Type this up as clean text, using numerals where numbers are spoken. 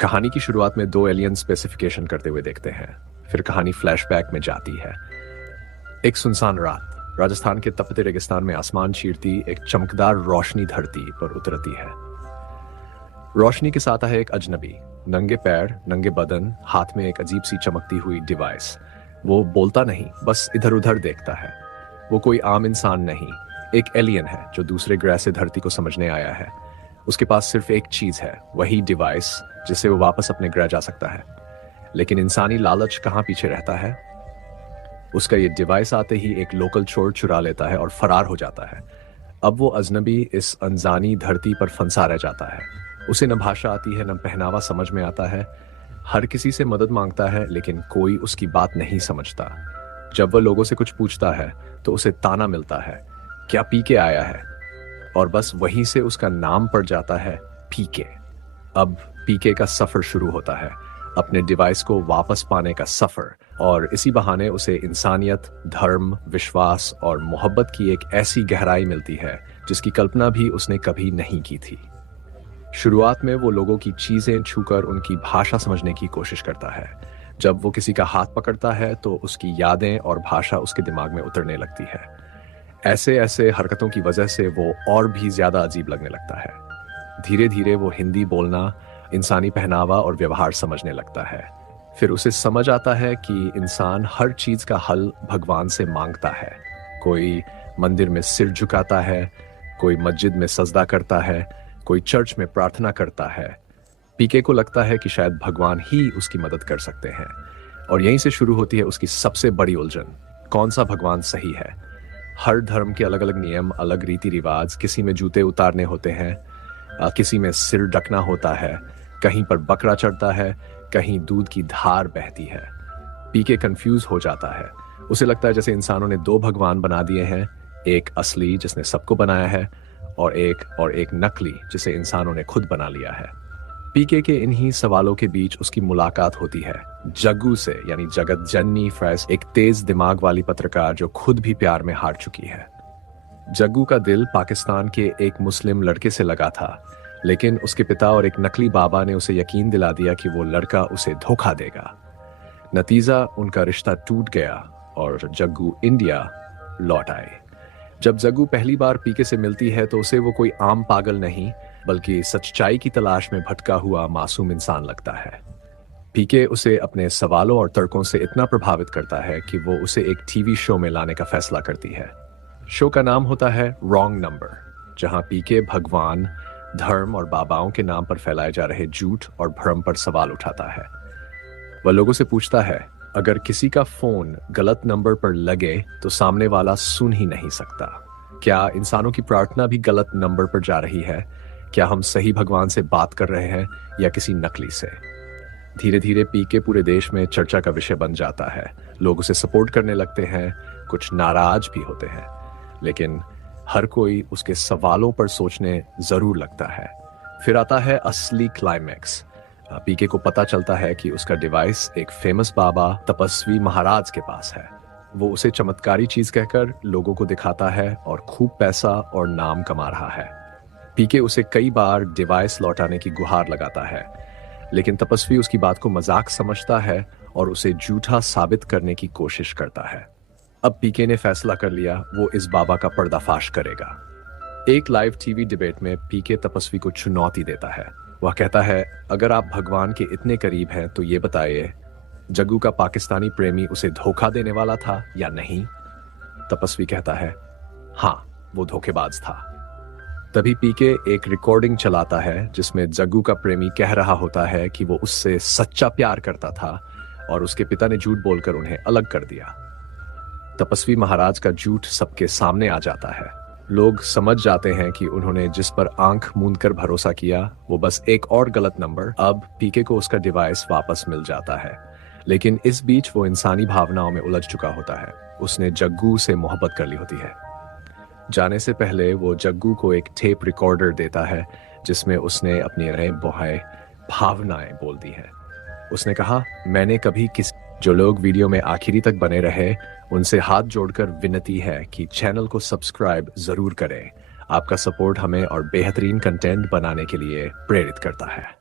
कहानी की शुरुआत में दो एलियन स्पेसिफिकेशन करते हुए देखते हैं। फिर कहानी फ्लैशबैक में जाती है। एक सुनसान रात, राजस्थान के तपते रेगिस्तान में आसमान चीरती एक चमकदार रोशनी धरती पर उतरती है। रोशनी के साथ है एक अजनबी, नंगे पैर, नंगे बदन, हाथ में एक अजीब सी चमकती हुई डिवाइस। वो बोलता नहीं, बस इधर उधर देखता है। वो कोई आम इंसान नहीं, एक एलियन है जो दूसरे ग्रह से धरती को समझने आया है। उसके पास सिर्फ एक चीज है, वही डिवाइस जिससे वो वापस अपने ग्रह जा सकता है। लेकिन इंसानी लालच कहाँ पीछे रहता है। उसका ये डिवाइस आते ही एक लोकल चोर चुरा लेता है और फरार हो जाता है। अब वो अजनबी इस अनजानी धरती पर फंसा रह जाता है। उसे न भाषा आती है, न पहनावा समझ में आता है। हर किसी से मदद मांगता है, लेकिन कोई उसकी बात नहीं समझता। जब वह लोगों से कुछ पूछता है तो उसे ताना मिलता है, क्या पी के आया है? और बस वहीं से उसका नाम पड़ जाता है पीके। अब पीके का सफर शुरू होता है, अपने डिवाइस को वापस पाने का सफर। और इसी बहाने उसे इंसानियत, धर्म, विश्वास और मोहब्बत की एक ऐसी गहराई मिलती है जिसकी कल्पना भी उसने कभी नहीं की थी। शुरुआत में वो लोगों की चीजें छूकर उनकी भाषा समझने की कोशिश करता है। जब वो किसी का हाथ पकड़ता है तो उसकी यादें और भाषा उसके दिमाग में उतरने लगती है। ऐसे ऐसे हरकतों की वजह से वो और भी ज्यादा अजीब लगने लगता है। धीरे धीरे वो हिंदी बोलना, इंसानी पहनावा और व्यवहार समझने लगता है। फिर उसे समझ आता है कि इंसान हर चीज का हल भगवान से मांगता है। कोई मंदिर में सिर झुकाता है, कोई मस्जिद में सजदा करता है, कोई चर्च में प्रार्थना करता है। पीके को लगता है कि शायद भगवान ही उसकी मदद कर सकते हैं। और यहीं से शुरू होती है उसकी सबसे बड़ी उलझन, कौन सा भगवान सही है। हर धर्म के अलग अलग नियम, अलग रीति रिवाज। किसी में जूते उतारने होते हैं, किसी में सिर ढकना होता है, कहीं पर बकरा चढ़ता है, कहीं दूध की धार बहती है। पीके कंफ्यूज हो जाता है। उसे लगता है जैसे इंसानों ने दो भगवान बना दिए हैं, एक असली जिसने सबको बनाया है और एक नकली जिसे इंसानों ने खुद बना लिया है। पीके के इन्हीं सवालों के बीच उसकी मुलाकात होती है जग्गू से, यानी जगत जननी फ्रेस, एक तेज दिमाग वाली पत्रकार जो खुद भी प्यार में हार चुकी है। जग्गू का दिल पाकिस्तान के एक मुस्लिम लड़के से लगा था, लेकिन उसके पिता और एक नकली बाबा ने उसे यकीन दिला दिया कि वो लड़का उसे धोखा देगा। नतीजा, उनका रिश्ता टूट गया और जग्गू इंडिया लौट आए। जब जग्गू पहली बार पीके से मिलती है तो उसे वो कोई आम पागल नहीं, बल्कि सच्चाई की तलाश में भटका हुआ मासूम इंसान लगता है। पीके उसे अपने सवालों और तर्कों से इतना प्रभावित करता है कि वो उसे एक टीवी शो में लाने का फैसला करती है। शो का नाम होता है रॉन्ग नंबर, जहां पीके भगवान, धर्म और बाबाओं के नाम पर फैलाए जा रहे झूठ और भ्रम पर सवाल उठाता है। वह लोगों से पूछता है, अगर किसी का फोन गलत नंबर पर लगे तो सामने वाला सुन ही नहीं सकता। क्या इंसानों की प्रार्थना भी गलत नंबर पर जा रही है? क्या हम सही भगवान से बात कर रहे हैं या किसी नकली से? धीरे धीरे पीके पूरे देश में चर्चा का विषय बन जाता है। लोग उसे सपोर्ट करने लगते हैं, कुछ नाराज भी होते हैं, लेकिन हर कोई उसके सवालों पर सोचने जरूर लगता है। फिर आता है असली क्लाइमैक्स। पीके को पता चलता है कि उसका डिवाइस एक फेमस बाबा, तपस्वी महाराज के पास है। वो उसे चमत्कारी चीज कहकर लोगों को दिखाता है और खूब पैसा और नाम कमा रहा है। पीके उसे कई बार डिवाइस लौटाने की गुहार लगाता है, लेकिन तपस्वी उसकी बात को मजाक समझता है और उसे झूठा साबित करने की कोशिश करता है। अब पीके ने फैसला कर लिया, वो इस बाबा का पर्दाफाश करेगा। एक लाइव टीवी डिबेट में पीके तपस्वी को चुनौती देता है। वह कहता है, अगर आप भगवान के इतने करीब हैं तो ये बताइए, जग्गू का पाकिस्तानी प्रेमी उसे धोखा देने वाला था या नहीं? तपस्वी कहता है, हाँ, वो धोखेबाज था। तभी पीके एक रिकॉर्डिंग चलाता है जिसमें जग्गू का प्रेमी कह रहा होता है कि वो उससे सच्चा प्यार करता था और उसके पिता ने झूठ बोलकर उन्हें अलग कर दिया। तपस्वी महाराज का झूठ सबके सामने आ जाता है। लोग समझ जाते हैं कि उन्होंने जिस पर आंख मूंद कर भरोसा किया वो बस एक और गलत नंबर। अब पीके को उसका डिवाइस वापस मिल जाता है, लेकिन इस बीच वो इंसानी भावनाओं में उलझ चुका होता है। उसने जग्गू से मोहब्बत कर ली होती है। जाने से पहले वो जग्गू को एक टेप रिकॉर्डर देता है जिसमें उसने अपनी नए बुहाए भावनाएं बोल दी है। उसने कहा, मैंने कभी जो लोग वीडियो में आखिरी तक बने रहे उनसे हाथ जोड़कर विनती है कि चैनल को सब्सक्राइब जरूर करें। आपका सपोर्ट हमें और बेहतरीन कंटेंट बनाने के लिए प्रेरित करता है।